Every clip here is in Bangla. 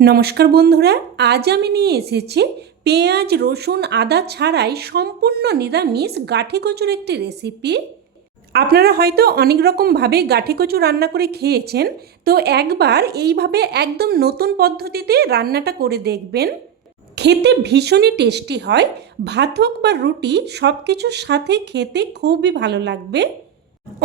নমস্কার বন্ধুরা, আজ আমি নিয়ে এসেছি পেঁয়াজ, রসুন, আদা ছাড়াই সম্পূর্ণ নিরামিষ গাঠি কচুর একটি রেসিপি আপনারা হয়তো অনেক রকমভাবে গাঠি কচু রান্না করে খেয়েছেন, তো একবার এইভাবে একদম নতুন পদ্ধতিতে রান্নাটা করে দেখবেন। খেতে ভীষণই টেস্টি হয়, ভাত হোক বা রুটি সব কিছুর সাথে খেতে খুবই ভালো লাগবে।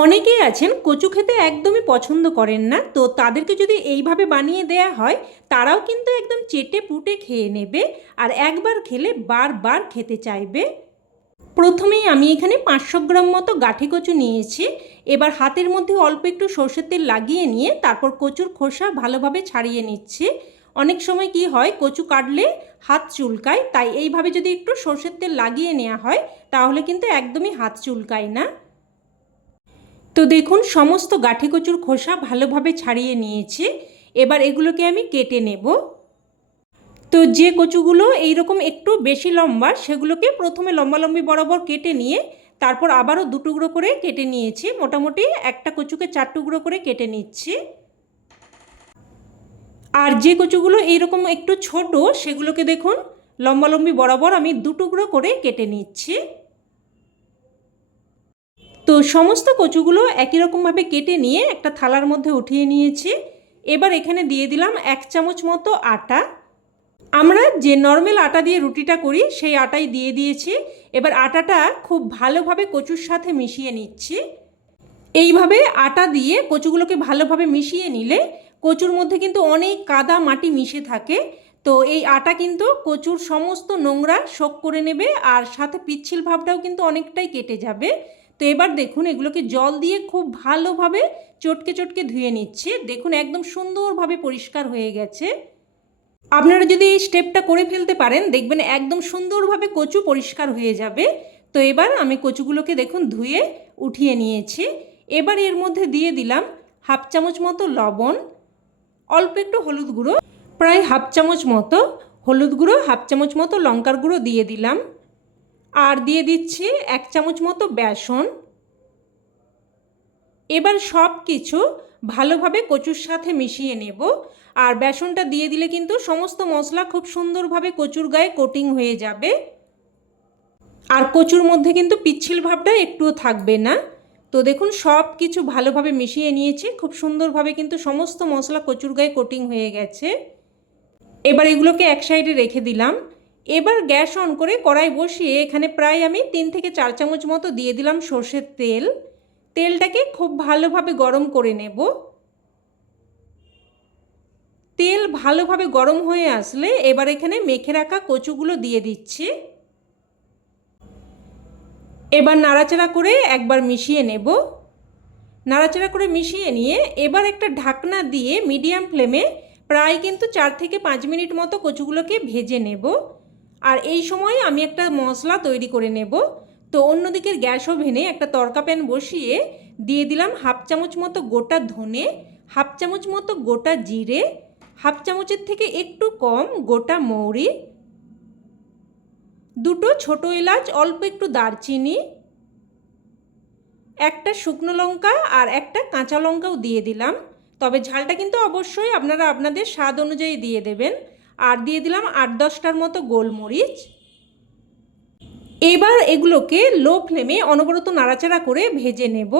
অনেকেই আছেন কচু খেতে একদমই পছন্দ করেন না, তো তাদেরকে যদি এইভাবে বানিয়ে দেয়া হয়, তারাও কিন্তু একদম চেটে পুটে খেয়ে নেবে আর একবার খেলে বারবার খেতে চাইবে। প্রথমেই আমি এখানে পাঁচশো গ্রাম মতো গাঠি কচু নিয়েছি, এবার হাতের মধ্যে অল্প একটু সর্ষের তেল লাগিয়ে নিয়ে তারপর কচুর খোসা ভালোভাবে ছাড়িয়ে নিচ্ছি। অনেক সময় কি হয়, কচু কাটলে হাত চুলকায়, তাই এইভাবে যদি একটু সর্ষের তেল লাগিয়ে নেওয়া হয়, তাহলে কিন্তু একদমই হাত চুলকায় না। তো দেখুন, সমস্ত গাঠি কচুর খোসা ভালোভাবে ছাড়িয়ে নিয়েছি। এবার এগুলোকে আমি কেটে নেব। তো যে কচুগুলো এইরকম একটু বেশি লম্বা, সেগুলোকে প্রথমে লম্বালম্বি বরাবর কেটে নিয়ে, তারপর আবারও দু টুকরো করে কেটে নিয়েছি। মোটামুটি একটা কচুকে চার টুকরো করে কেটে নিচ্ছি। আর যে কচুগুলো এইরকম একটু ছোট, সেগুলোকে দেখুন, লম্বালম্বি বরাবর আমি দু টুকরো করে কেটে নিচ্ছি। তো সমস্ত কচুগুলো একই রকমভাবে কেটে নিয়ে একটা থালার মধ্যে উঠিয়ে নিয়েছি। এবার এখানে দিয়ে দিলাম এক চামচ মতো আটা। আমরা যে নর্মাল আটা দিয়ে রুটিটা করি, সেই আটাই দিয়ে দিয়েছি। এবার আটাটা খুব ভালোভাবে কচুর সাথে মিশিয়ে নিচ্ছি। এইভাবে আটা দিয়ে কচুগুলোকে ভালোভাবে মিশিয়ে নিলে কচুর মধ্যে কিন্তু অনেক কাদা মাটি মিশে থাকে। তো এই আটা কিন্তু কচুর সমস্ত নোংরা শোক করে নেবে আর সাথে পিচ্ছিল ভাবটাও কিন্তু অনেকটাই কেটে যাবে। তো এবার দেখুন, এগুলোকে জল দিয়ে খুব ভালোভাবে চটকে চটকে ধুয়ে নিচ্ছে। দেখুন, একদম সুন্দরভাবে পরিষ্কার হয়ে গেছে। আপনারা যদি এই স্টেপটা করে ফেলতে পারেন, দেখবেন একদম সুন্দরভাবে কচু পরিষ্কার হয়ে যাবে। তো এবার আমি কচুগুলোকে দেখুন, ধুয়ে উঠিয়ে নিয়েছি। এবার এর মধ্যে দিয়ে দিলাম হাফ চামচ মতো লবণ, অল্প একটু হলুদ গুঁড়ো, প্রায় হাফ চামচ মতো হলুদ গুঁড়ো, হাফ চামচ মতো লঙ্কার গুঁড়ো দিয়ে দিলাম। আর দিয়ে দিচ্ছি এক চামচ মতো বেসন। এবার সব কিছু ভালোভাবে কচুর সাথে মিশিয়ে নেব। আর বেসনটা দিয়ে দিলে কিন্তু সমস্ত মশলা খুব সুন্দরভাবে কচুর গায়ে কোটিং হয়ে যাবে। আর কচুর মধ্যে কিন্তু পিচ্ছিল ভাবটা একটুও থাকবে না। তো দেখুন, সব কিছু ভালোভাবে মিশিয়ে নিয়েছি। খুব সুন্দরভাবে কিন্তু সমস্ত মশলা কচুর গায়ে কোটিং হয়ে গেছে। এবার এগুলোকে এক সাইডে রেখে দিলাম। এবার গ্যাস অন করে কড়াই বসিয়ে এখানে প্রায় আমি তিন থেকে চার চামচ মতো দিয়ে দিলাম সর্ষের তেল। তেলটাকে খুব ভালোভাবে গরম করে নেব। তেল ভালোভাবে গরম হয়ে আসলে এবার এখানে মেখে রাখা কচুগুলো দিয়ে দিচ্ছি। এবার নাড়াচাড়া করে একবার মিশিয়ে নেব। নাড়াচাড়া করে মিশিয়ে নিয়ে এবার একটা ঢাকনা দিয়ে মিডিয়াম ফ্লেমে প্রায় কিন্তু চার থেকে পাঁচ মিনিট মতো কচুগুলোকে ভেজে নেব। আর এই সময় আমি একটা মশলা তৈরি করে নেব। তো অন্যদিকের গ্যাস ওভেনে একটা তরকা প্যান বসিয়ে দিয়ে দিলাম হাফ চামচ মতো গোটা ধনে, হাফ চামচ মতো গোটা জিরে, হাফ চামচের থেকে একটু কম গোটা মৌরি, দুটো ছোটো এলাচ, অল্প একটু দারচিনি, একটা শুকনো লঙ্কা আর একটা কাঁচা লঙ্কাও দিয়ে দিলাম। তবে ঝালটা কিন্তু অবশ্যই আপনারা আপনাদের স্বাদ অনুযায়ী দিয়ে দেবেন। আর দিয়ে দিলাম আট দশটার মতো গোলমরিচ। এবার এগুলোকে লো ফ্লেমে অনবরত নাড়াচাড়া করে ভেজে নেব।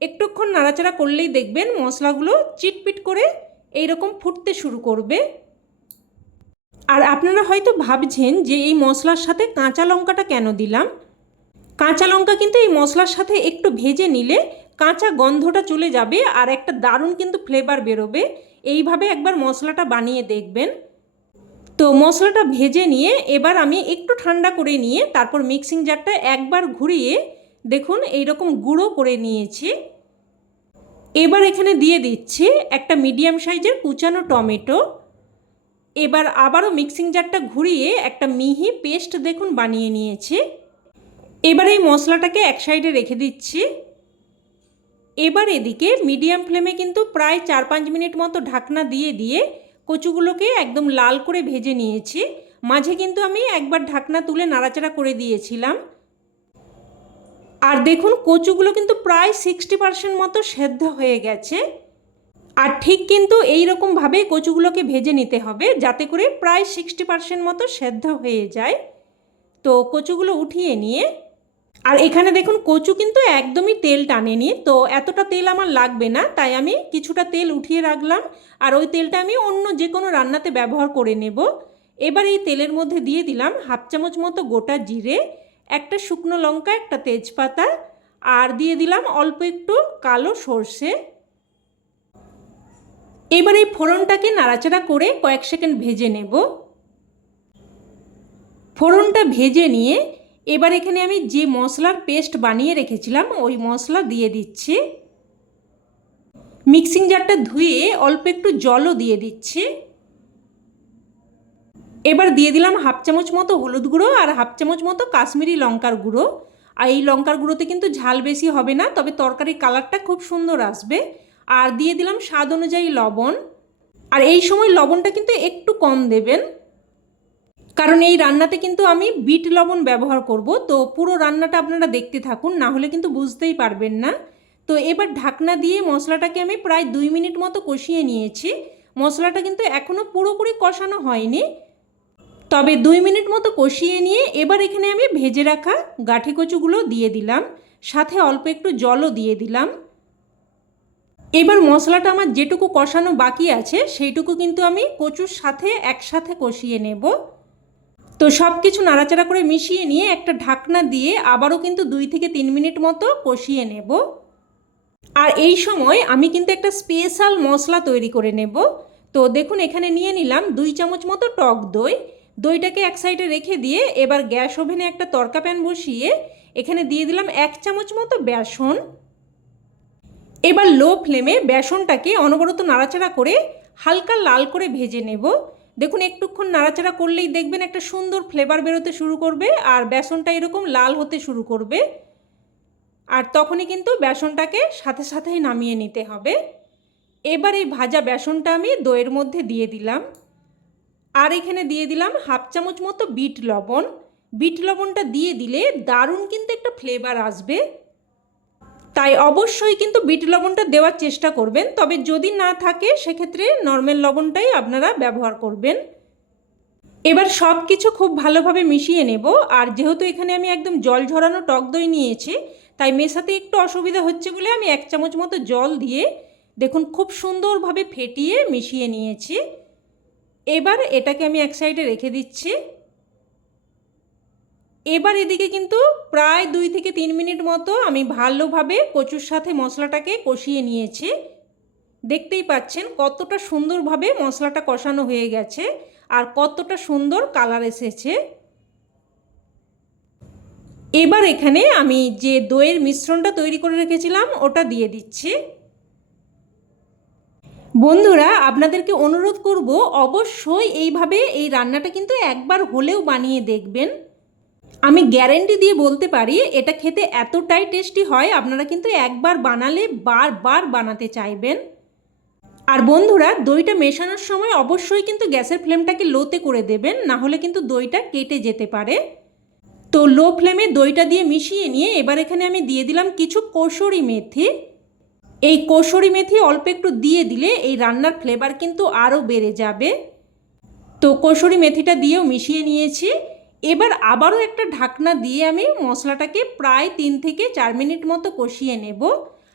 একটুক্ষণ নাড়াচাড়া করলেই দেখবেন মশলাগুলো চিটপিট করে এইরকম ফুটতে শুরু করবে। আর আপনারা হয়তো ভাবছেন যে এই মশলার সাথে কাঁচা লঙ্কাটা কেন দিলাম? কাঁচা লঙ্কা কিন্তু এই মশলার সাথে একটু ভেজে নিলে কাঁচা গন্ধটা চলে যাবে আর একটা দারুণ কিন্তু ফ্লেভার বেরোবে। এইভাবে একবার মশলাটা বানিয়ে দেখবেন। তো মশলাটা ভেজে নিয়ে এবার আমি একটু ঠান্ডা করে নিয়ে তারপর মিক্সিং জারটা একবার ঘুরিয়ে দেখুন এইরকম গুঁড়ো করে নিয়েছি। এবার এখানে দিয়ে দিচ্ছি একটা মিডিয়াম সাইজের কুচানো টমেটো। এবার আবারও মিক্সিং জারটা ঘুরিয়ে একটা মিহি পেস্ট দেখুন বানিয়ে নিয়েছি। এবার এই মশলাটাকে এক সাইডে রেখে দিচ্ছি। এবার এদিকে মিডিয়াম ফ্লেমে কিন্তু প্রায় চার পাঁচ মিনিট মতো ঢাকনা দিয়ে দিয়ে কচুগুলোকে একদম লাল করে ভেজে নিয়েছি। মাঝে কিন্তু আমি একবার ঢাকনা তুলে নাড়াচাড়া করে দিয়েছিলাম। আর দেখুন, কচুগুলো কিন্তু প্রায় সিক্সটি পার্সেন্ট মতো সেদ্ধ হয়ে গেছে। আর ঠিক কিন্তু এই রকমভাবে কচুগুলোকে ভেজে নিতে হবে, যাতে করে প্রায় সিক্সটি পার্সেন্ট মতো সেদ্ধ হয়ে যায়। তো কচুগুলো উঠিয়ে নিয়ে আর এখানে দেখুন কচু কিন্তু একদমই তেল টানেনি তো এতটা তেল আমার লাগবে না, তাই আমি কিছুটা তেল উঠিয়ে রাখলাম। আর ওই তেলটা আমি অন্য যে কোনো রান্নাতে ব্যবহার করে নেব। এবার এই তেলের মধ্যে দিয়ে দিলাম হাফ চামচ মতো গোটা জিরে, একটা শুকনো লঙ্কা, একটা তেজপাতা, আর দিয়ে দিলাম অল্প একটু কালো সর্ষে। এবার এই ফোড়নটাকে নাড়াচাড়া করে কয়েক সেকেন্ড ভেজে নেব। ফোড়নটা ভেজে নিয়ে এবার এখানে আমি যে মশলার পেস্ট বানিয়ে রেখেছিলাম, ওই মশলা দিয়ে দিচ্ছি। মিক্সিং জারটা ধুয়ে অল্প একটু জলও দিয়ে দিচ্ছি। এবার দিয়ে দিলাম হাফ চামচ মতো হলুদ গুঁড়ো আর হাফ চামচ মতো কাশ্মীরি লঙ্কার গুঁড়ো। আর এই লঙ্কার গুঁড়োতে কিন্তু ঝাল বেশি হবে না, তবে তরকারির কালারটা খুব সুন্দর আসবে। আর দিয়ে দিলাম স্বাদ অনুযায়ী লবণ। আর এই সময় লবণটা কিন্তু একটু কম দেবেন। কারণ এই রান্নাতে কিন্তু আমি বিট লবণ ব্যবহার করব। তো পুরো রান্নাটা আপনারা দেখতে থাকুন, না হলে কিন্তু বুঝতেই পারবেন না। তো এবার ঢাকনা দিয়ে মশলাটাকে আমি প্রায় দুই মিনিট মতো কষিয়ে নিয়েছি। মশলাটা কিন্তু এখনও পুরোপুরি কষানো হয়নি। তবে দুই মিনিট মতো কষিয়ে নিয়ে এবার এখানে আমি ভেজে রাখা গাঠি কচুগুলো দিয়ে দিলাম। সাথে অল্প একটু জলও দিয়ে দিলাম। এবার মশলাটা আমার যেটুকু কষানো বাকি আছে, সেইটুকু কিন্তু আমি কচুর সাথে একসাথে কষিয়ে নেব। তো সব কিছু নাড়াচাড়া করে মিশিয়ে নিয়ে একটা ঢাকনা দিয়ে আবারও কিন্তু দুই থেকে তিন মিনিট মতো কষিয়ে নেব। আর এই সময় আমি কিন্তু একটা স্পেশাল মশলা তৈরি করে নেব। তো দেখুন, এখানে নিয়ে নিলাম দুই চামচ মতো টক দই। দইটাকে এক সাইডে রেখে দিয়ে এবার গ্যাস ওভেনে একটা তরকা প্যান বসিয়ে এখানে দিয়ে দিলাম এক চামচ মতো বেসন। এবার লো ফ্লেমে বেসনটাকে অনবরত নাড়াচাড়া করে হালকা লাল করে ভেজে নেব। দেখুন, একটুক্ষণ নাড়াচাড়া করলেই দেখবেন একটা সুন্দর ফ্লেভার বেরোতে শুরু করবে আর বেসনটা এরকম লাল হতে শুরু করবে। আর তখনই কিন্তু বেসনটাকে সাথে সাথেই নামিয়ে নিতে হবে। এবার এই ভাজা বেসনটা আমি দইয়ের মধ্যে দিয়ে দিলাম। আর এখানে দিয়ে দিলাম হাফ চামচ মতো বিট লবণ। বিট লবণটা দিয়ে দিলে দারুণ কিন্তু একটা ফ্লেভার আসবে। তাই অবশ্যই কিন্তু বিট লবণটা দেওয়ার চেষ্টা করবেন। তবে যদি না থাকে, সেক্ষেত্রে নর্মাল লবণটাই আপনারা ব্যবহার করবেন। এবার সব কিছু খুব ভালোভাবে মিশিয়ে নেব। আর যেহেতু এখানে আমি একদম জল ঝরানো টক দই নিয়েছি, তাই মেশাতে একটু অসুবিধা হচ্ছে বলে আমি এক চামচ মতো জল দিয়ে দেখুন খুব সুন্দরভাবে ফেটিয়ে মিশিয়ে নিয়েছি। এবার এটাকে আমি এক সাইডে রেখে দিচ্ছি। এবার এদিকে কিন্তু প্রায় দুই থেকে তিন মিনিট মতো আমি ভালোভাবে কচুর সাথে মশলাটাকে কষিয়ে নিয়েছি। দেখতেই পাচ্ছেন কতটা সুন্দরভাবে মশলাটা কষানো হয়ে গেছে আর কতটা সুন্দর কালার এসেছে। এবার এখানে আমি যে দইয়ের মিশ্রণটা তৈরি করে রেখেছিলাম ওটা দিয়ে দিচ্ছি। বন্ধুরা, আপনাদেরকে অনুরোধ করব অবশ্যই এইভাবে এই রান্নাটা কিন্তু একবার হলেও বানিয়ে দেখবেন। আমি গ্যারেন্টি দিয়ে বলতে পারি, এটা খেতে এতটাই টেস্টি হয়, আপনারা কিন্তু একবার বানালে বারবার বানাতে চাইবেন। আর বন্ধুরা, দইটা মেশানোর সময় অবশ্যই কিন্তু গ্যাসের ফ্লেমটাকে লোতে করে দেবেন, না হলে কিন্তু দইটা কেটে যেতে পারে। তো লো ফ্লেমে দইটা দিয়ে মিশিয়ে নিয়ে এবার এখানে আমি দিয়ে দিলাম কিছু কসুরি মেথি। এই কসুরি মেথি অল্প একটু দিয়ে দিলে এই রান্নার ফ্লেভার কিন্তু আরও বেড়ে যাবে। তো কসুরি মেথিটা দিয়েও মিশিয়ে নিয়েছি। এবার আবারও একটা ঢাকনা দিয়ে আমি মশলাটাকে প্রায় তিন থেকে চার মিনিট মতো কষিয়ে নেব।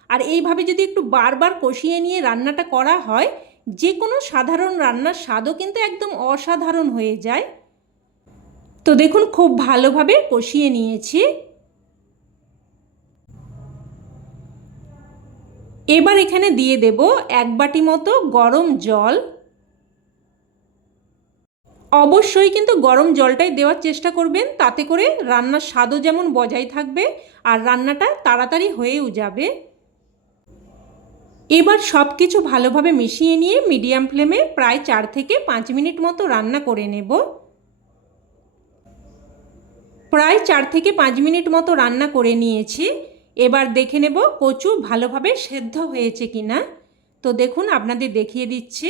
আর এইভাবে যদি একটু বারবার কষিয়ে নিয়ে রান্নাটা করা হয় যে কোনো সাধারণ রান্নার স্বাদও কিন্তু একদম অসাধারণ হয়ে যায়। তো দেখুন, খুব ভালোভাবে কষিয়ে নিয়েছি। এবার এখানে দিয়ে দেব এক বাটি মতো গরম জল। অবশ্যই কিন্তু গরম জলটাই দেওয়ার চেষ্টা করবেন। তাতে করে রান্নার স্বাদও যেমন বজায় থাকবে আর রান্নাটা তাড়াতাড়ি হয়েও যাবে। এবার সব কিছু ভালোভাবে মিশিয়ে নিয়ে মিডিয়াম ফ্লেমে প্রায় চার থেকে পাঁচ মিনিট মতো রান্না করে নেব। প্রায় চার থেকে পাঁচ মিনিট মতো রান্না করে নিয়েছি। এবার দেখে নেব কচু ভালোভাবে সেদ্ধ হয়েছে কিনা। তো দেখুন, আপনাদের দেখিয়ে দিচ্ছি।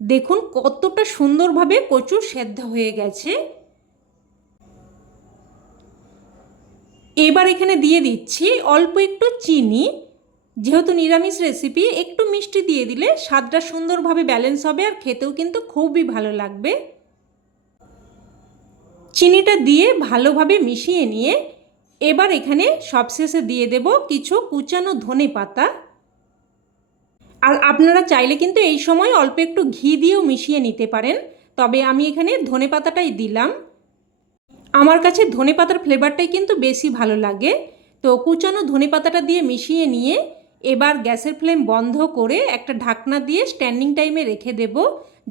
দেখুন কতটা সুন্দরভাবে কচু সেদ্ধ হয়ে গেছে। এবার এখানে দিয়ে দিচ্ছি অল্প একটু চিনি। যেহেতু নিরামিষ রেসিপি একটু মিষ্টি দিয়ে দিলে স্বাদটা সুন্দরভাবে ব্যালেন্স হবে আর খেতেও কিন্তু খুবই ভালো লাগবে। চিনিটা দিয়ে ভালোভাবে মিশিয়ে নিয়ে এবার এখানে সবশেষে দিয়ে দেব কিছু কুচানো ধনে পাতা আর আপনারা চাইলে কিন্তু এই সময় অল্প একটু ঘি দিয়েও মিশিয়ে নিতে পারেন। তবে আমি এখানে ধনে পাতাটাই দিলাম। আমার কাছে ধনে পাতার ফ্লেভারটাই কিন্তু বেশি ভালো লাগে। তো কুচানো ধনে পাতাটা দিয়ে মিশিয়ে নিয়ে এবার গ্যাসের ফ্লেম বন্ধ করে একটা ঢাকনা দিয়ে স্ট্যান্ডিং টাইমে রেখে দেব,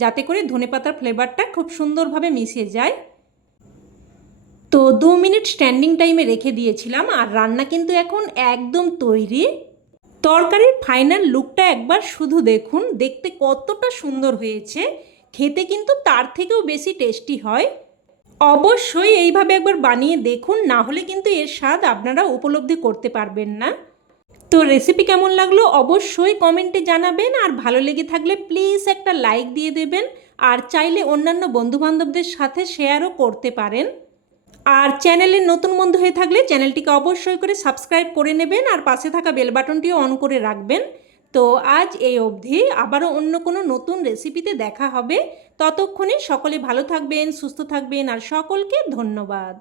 যাতে করে ধনে পাতার ফ্লেভারটা খুব সুন্দরভাবে মিশে যায়। তো দু মিনিট স্ট্যান্ডিং টাইমে রেখে দিয়েছিলাম আর রান্না কিন্তু এখন একদম তৈরি। তরকারির ফাইনাল লুকটা একবার শুধু দেখুন। দেখতে কতটা সুন্দর হয়েছে। খেতে কিন্তু তার থেকেও বেশি টেস্টি হয়। অবশ্যই এইভাবে একবার বানিয়ে দেখুন, না হলে কিন্তু এর স্বাদ আপনারা উপলব্ধি করতে পারবেন না। তো রেসিপি কেমন লাগল অবশ্যই কমেন্টে জানাবেন, আর ভালো লেগে থাকলে প্লিজ একটা লাইক দিয়ে দেবেন, আর চাইলে অন্যান্য বন্ধুবান্ধবদের সাথে শেয়ারও করতে পারেন। আর চ্যানেলে নতুন বন্ধু হয়ে থাকলে চ্যানেলটিকে অবশ্যই করে সাবস্ক্রাইব করে নেবেন আর পাশে থাকা বেল বাটনটিও অন করে রাখবেন। তো আজ এই অবধি আবারও অন্য কোনো নতুন রেসিপিতে দেখা হবে। ততক্ষণে সকলে ভালো থাকবেন, সুস্থ থাকবেন আর সকলকে ধন্যবাদ।